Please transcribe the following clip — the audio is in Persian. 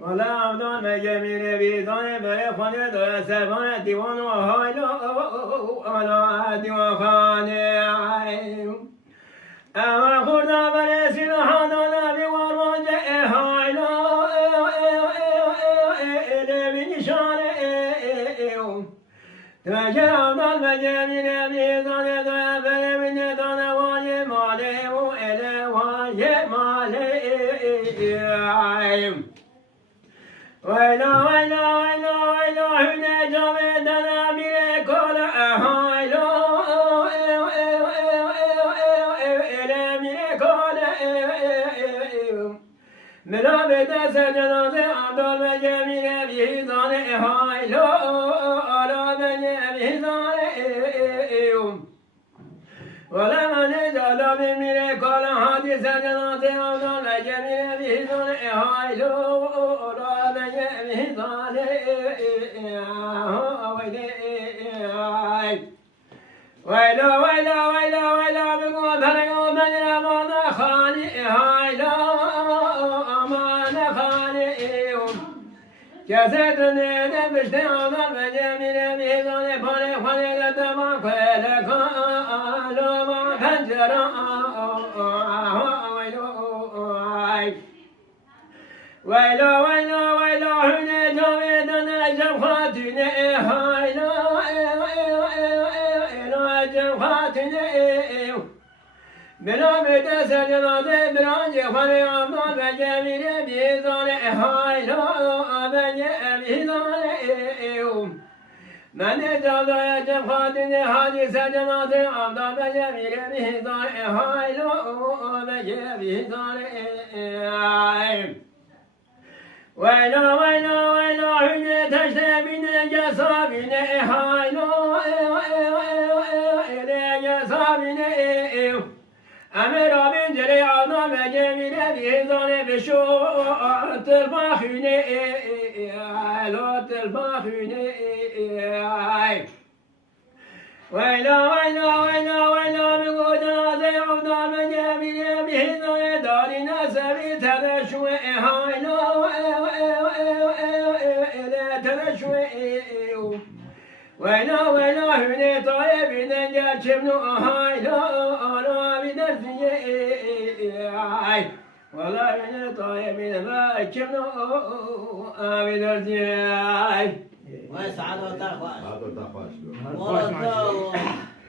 ولا عبدان مجمین بیزان بره خانه داره سربان دیوان و حالا آلا دیوان خانه اما خورده بره سینو حدانا بیوار مانجه حالا لبی نشانه تجه عبدان مجمین بیزان داره بره بینه دانه وانی ماله و اله وانی ماله ویلا ویلا ویلا ویلا هنه جاویدن میره کل هایلا میره کل ملا به دست جنازه عبدال مگه میره بیزان هایلا آلا مگه بیزان ولا من جالا میره کل حدیث جنازه عبدال مگه میره بیزان هایلا ويلا ويلا ويلا ويلا بقول فرقوا من الأمان خالي هايلا أمان خالي جسدني نبشت عمر بجميل ميزان فاني فاني لتما كلك لما فنجرا ويلا ويلا ويلا هنا جاويدنا جفاتنا هايلا جفاتنا بلا مدس جنازه بران جفاني عمال بجميل بيزان هايلا بيزان من جادا جفاتنا حديث جنازه عمال بجميل بيزان هايلا بيزان ويلا ويلا ويلا هنا تشتبين جسابين هايلا جسابين أمر من جري عنا مجمين بيزان بشو تلباخين لا تلباخين ويلا ويلا ويلا ويلا بقودنا زي عبدال مجمين بيزان دارنا سبي تدشو هايلا ويلا ويلا هني طالبين جاتشمنو هايلا أنا بدرسي والله هني طالبين ما جاتشمنو بدرسي وين سعادة وتاخوان؟ سعادة وتاخوان.